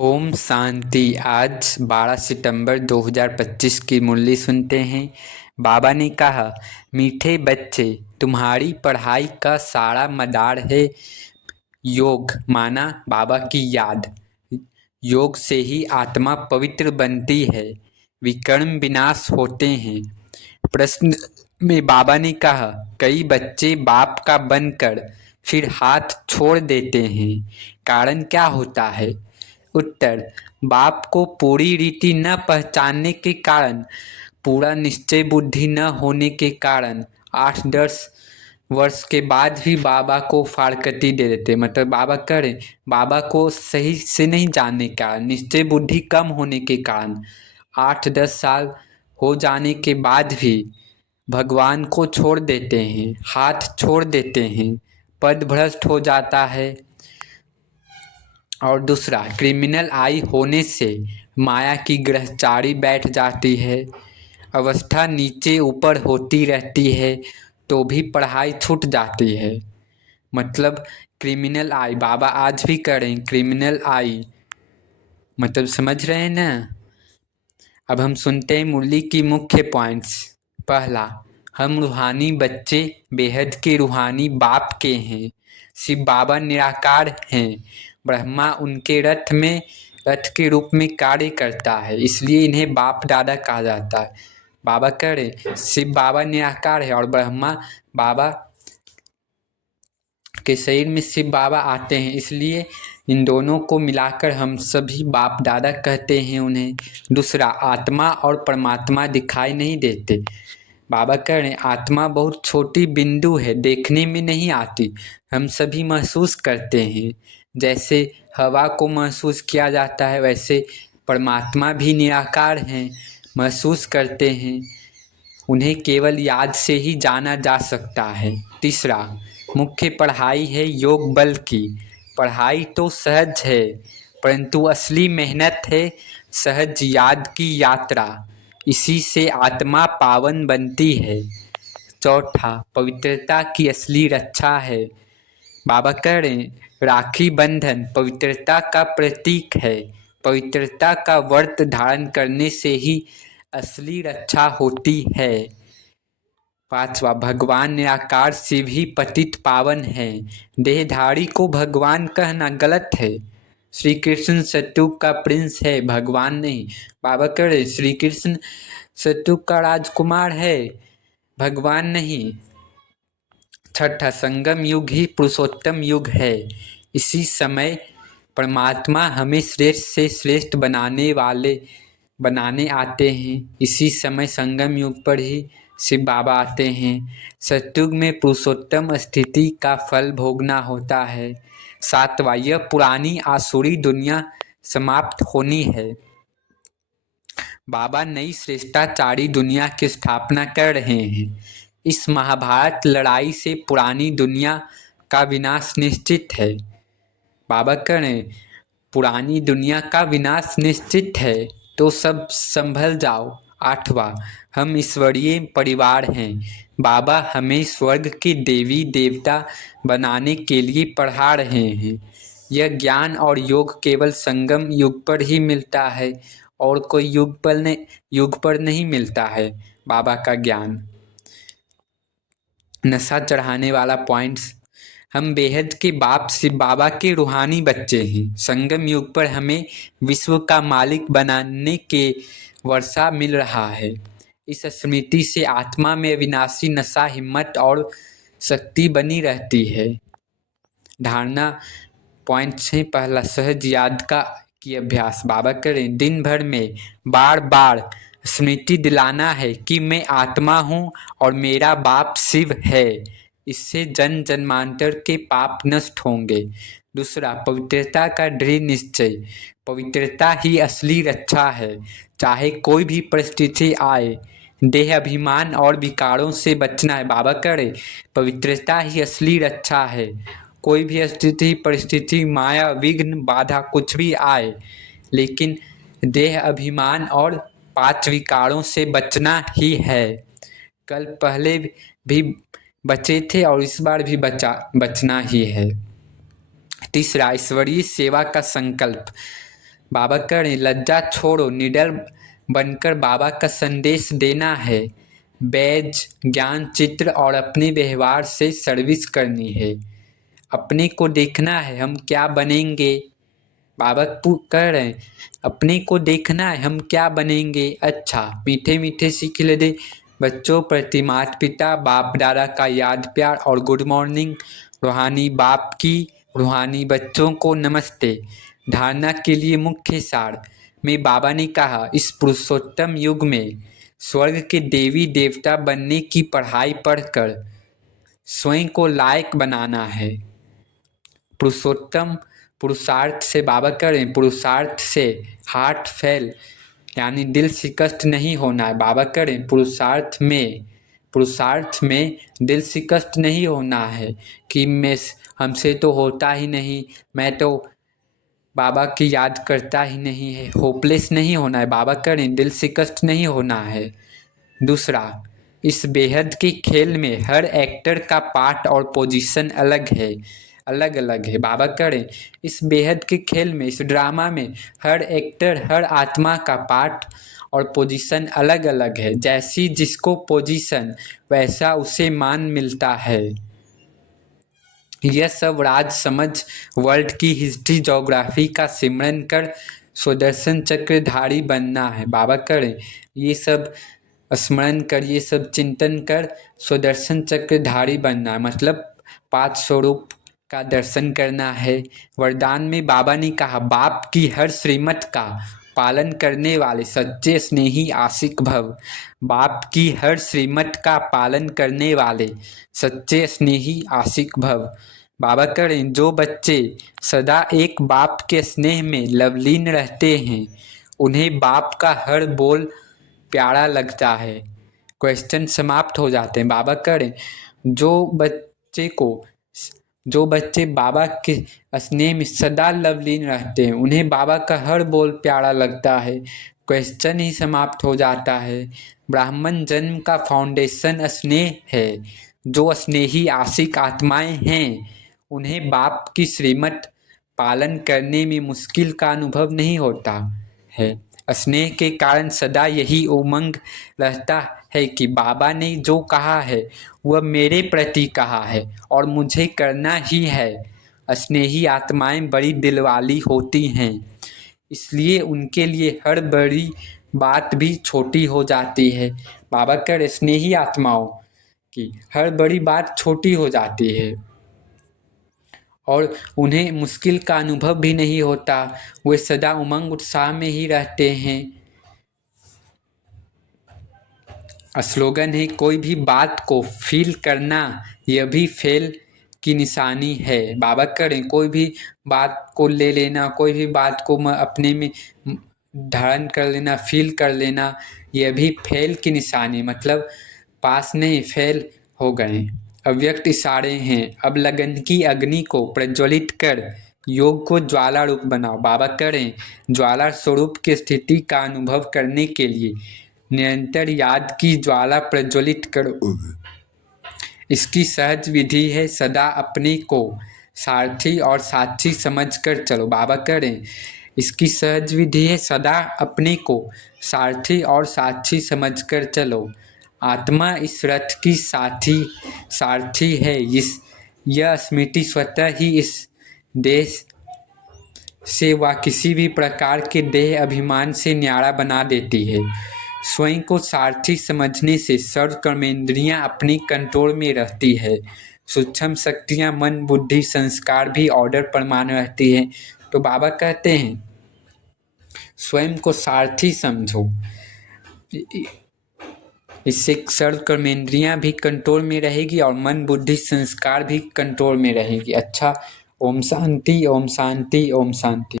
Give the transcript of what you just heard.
ओम शांति। आज 12 सितंबर 2025 की मुरली सुनते हैं। बाबा ने कहा, मीठे बच्चे, तुम्हारी पढ़ाई का सारा मदार है योग, माना बाबा की याद। योग से ही आत्मा पवित्र बनती है, विकर्म विनाश होते हैं। प्रश्न में बाबा ने कहा, कई बच्चे बाप का बनकर फिर हाथ छोड़ देते हैं, कारण क्या होता है? उत्तर, बाप को पूरी रीति न पहचानने के कारण, पूरा निश्चय बुद्धि न होने के कारण 8-10 वर्ष के बाद भी बाबा को फारकती दे देते। मतलब बाबा करें, बाबा को सही से नहीं जानने के कारण, निश्चय बुद्धि कम होने के कारण 8-10 साल हो जाने के बाद भी भगवान को छोड़ देते हैं, हाथ छोड़ देते हैं, पद भ्रष्ट हो जाता है। और दूसरा, क्रिमिनल आई होने से माया की ग्रहचारी बैठ जाती है, अवस्था नीचे ऊपर होती रहती है, तो भी पढ़ाई छूट जाती है। मतलब क्रिमिनल आई, बाबा आज भी करें क्रिमिनल आई, मतलब समझ रहे हैं ना। अब हम सुनते हैं मुरली की मुख्य पॉइंट्स। पहला, हम रूहानी बच्चे बेहद के रूहानी बाप के हैं। शिव बाबा निराकार हैं, ब्रह्मा उनके रथ के रूप में कार्य करता है, इसलिए इन्हें बाप दादा कहा जाता है। बाबा कह रहे शिव बाबा निराकार है और ब्रह्मा बाबा के शरीर में शिव बाबा आते हैं, इसलिए इन दोनों को मिलाकर हम सभी बाप दादा कहते हैं उन्हें। दूसरा, आत्मा और परमात्मा दिखाई नहीं देते। बाबा कह रहे हैं आत्मा बहुत छोटी बिंदु है, देखने में नहीं आती, हम सभी महसूस करते हैं। जैसे हवा को महसूस किया जाता है, वैसे परमात्मा भी निराकार हैं, महसूस करते हैं, उन्हें केवल याद से ही जाना जा सकता है। तीसरा, मुख्य पढ़ाई है योग बल की। पढ़ाई तो सहज है, परंतु असली मेहनत है सहज याद की यात्रा, इसी से आत्मा पावन बनती है। चौथा, पवित्रता की असली रक्षा है। बाबा कह रहे हैं राखी बंधन पवित्रता का प्रतीक है, पवित्रता का व्रत धारण करने से ही असली रक्षा होती है। पांचवा, भगवान निराकार शिव ही पतित पावन है, देहधारी को भगवान कहना गलत है। श्री कृष्ण सत्युग का प्रिंस है, भगवान नहीं। बाबा कह रहे श्री कृष्ण सत्युग का राजकुमार है, भगवान नहीं। छठा, संगम युग ही पुरुषोत्तम युग है, इसी समय परमात्मा हमें श्रेष्ठ से श्रेष्ठ बनाने आते हैं, इसी समय संगम युग पर ही शिव बाबा आते हैं। सतयुग में पुरुषोत्तम स्थिति का फल भोगना होता है। सातवां, यह पुरानी आसुरी दुनिया समाप्त होनी है। बाबा नई श्रेष्ठाचारी दुनिया की स्थापना कर रहे हैं। इस महाभारत लड़ाई से पुरानी दुनिया का विनाश निश्चित है। बाबा कह रहे पुरानी दुनिया का विनाश निश्चित है, तो सब संभल जाओ। आठवां, हम ईश्वरीय परिवार हैं, बाबा हमें स्वर्ग के देवी देवता बनाने के लिए पढ़ा रहे हैं। यह ज्ञान और योग केवल संगम युग पर ही मिलता है, और कोई युग पर नहीं मिलता है बाबा का ज्ञान। नशा चढ़ाने वाला पॉइंट्स, हम बेहद के बाप शिव बाबा के रूहानी बच्चे हैं। संगम युग पर हमें विश्व का मालिक बनाने के वर्षा मिल रहा है। इस स्मृति से आत्मा में अविनाशी नशा, हिम्मत और शक्ति बनी रहती है। धारणा पॉइंट्स हैं। पहला, सहज याद की अभ्यास। बाबा करें दिन भर में बार बार स्मृति दिलाना है कि मैं आत्मा हूँ और मेरा बाप शिव है, इससे जन्म जन्मांतर के पाप नष्ट होंगे। दूसरा, पवित्रता का दृढ़ निश्चय। पवित्रता ही असली रक्षा है, चाहे कोई भी परिस्थिति आए, देह अभिमान और विकारों से बचना है। बाबा करे पवित्रता ही असली रक्षा है, कोई भी स्थिति परिस्थिति माया विघ्न बाधा कुछ भी आए, लेकिन देह अभिमान और 5 विकारों से बचना ही है। कल पहले भी बचे थे और इस बार भी बचना ही है। तीसरा, ईश्वरीय सेवा का संकल्प। बाबा कह रहे हैं लज्जा छोड़ो, निडर बनकर बाबा का संदेश देना है। बैज, ज्ञान चित्र और अपने व्यवहार से सर्विस करनी है। अपने को देखना है हम क्या बनेंगे। बाबा कह रहे हैं अपने को देखना है हम क्या बनेंगे। अच्छा, मीठे मीठे सीख ले दे बच्चों प्रति माता पिता बाप दादा का याद प्यार और गुड मॉर्निंग। रूहानी बाप की रूहानी बच्चों को नमस्ते। धारणा के लिए मुख्य सार में बाबा ने कहा, इस पुरुषोत्तम युग में स्वर्ग के देवी देवता बनने की पढ़ाई पढ़कर स्वयं को लायक बनाना है। पुरुषोत्तम पुरुषार्थ से बाबा करें, पुरुषार्थ से हार्ट फेल यानी दिल शिकस्त नहीं होना है। बाबा करें पुरुषार्थ में दिल शिकस्त नहीं होना है कि हमसे तो होता ही नहीं, मैं तो बाबा की याद करता ही नहीं है। होपलेस नहीं होना है। बाबा करें दिल शिकस्त नहीं होना है। दूसरा, इस बेहद के खेल में हर एक्टर का पार्ट और पोजीशन अलग अलग है। बाबा करें इस बेहद के खेल में, इस ड्रामा में हर एक्टर, हर आत्मा का पार्ट और पोजीशन अलग अलग है। जैसी जिसको पोजीशन वैसा उसे मान मिलता है। यह सब राज समझ वर्ल्ड की हिस्ट्री ज्योग्राफी का सिमरन कर सुदर्शन चक्रधारी बनना है। बाबा करें ये सब स्मरण कर, ये सब चिंतन कर सुदर्शन चक्रधारी बनना है, मतलब 5 स्वरूप का दर्शन करना है। वरदान में बाबा ने कहा, बाप की हर श्रीमत का पालन करने वाले सच्चे स्नेही आशिक भव। बाप की हर श्रीमत का पालन करने वाले सच्चे स्नेही आशिक भव। बाबा करें जो बच्चे सदा एक बाप के स्नेह में लवलीन रहते हैं, उन्हें बाप का हर बोल प्यारा लगता है। क्वेश्चन समाप्त हो जाते हैं। बाबा करें जो बच्चे बाबा के स्नेह में सदा लवलीन रहते हैं, उन्हें बाबा का हर बोल प्यारा लगता है। क्वेश्चन ही समाप्त हो जाता है। ब्राह्मण जन्म का फाउंडेशन स्नेह है। जो स्नेही आशिक आत्माएं हैं, उन्हें बाप की श्रीमत पालन करने में मुश्किल का अनुभव नहीं होता है। स्नेह के कारण सदा यही उमंग रहता है कि बाबा ने जो कहा है वह मेरे प्रति कहा है और मुझे करना ही है। स्नेही आत्माएं बड़ी दिलवाली होती हैं, इसलिए उनके लिए हर बड़ी बात भी छोटी हो जाती है। बाबा कर स्नेही आत्माओं की हर बड़ी बात छोटी हो जाती है और उन्हें मुश्किल का अनुभव भी नहीं होता। वे सदा उमंग उत्साह में ही रहते हैं। स्लोगन है, कोई भी बात को फील करना यह भी फेल की निशानी है। बाबा करें कोई भी बात को ले लेना, कोई भी बात को अपने में धारण कर लेना, फील कर लेना, यह भी फेल की निशानी, मतलब पास नहीं फेल हो गए। अव्यक्त इशारे हैं। अब लगन की अग्नि को प्रज्वलित कर योग को ज्वाला रूप बनाओ। बाबा करें ज्वाला स्वरूप की स्थिति का अनुभव करने के लिए निरंतर याद की ज्वाला प्रज्वलित करो। इसकी सहज विधि है, सदा अपने को सारथी और साक्षी समझकर चलो। बाबा करें इसकी सहज विधि है, सदा अपने को सारथी और साक्षी समझकर चलो। आत्मा इस रथ की सारथी है। यह स्मृति स्वतः ही इस देश से व किसी भी प्रकार के देह अभिमान से न्यारा बना देती है। स्वयं को सारथी समझने से सर्व कर्मेंद्रियां अपनी कंट्रोल में रहती है। सूक्ष्म शक्तियां मन बुद्धि संस्कार भी ऑर्डर पर मान रहती है। तो बाबा कहते हैं स्वयं को सारथी समझो, इससे सर्व कर्मेंद्रियां भी कंट्रोल में रहेगी और मन बुद्धि संस्कार भी कंट्रोल में रहेगी। अच्छा, ओम शांति ओम शांति ओम शांति।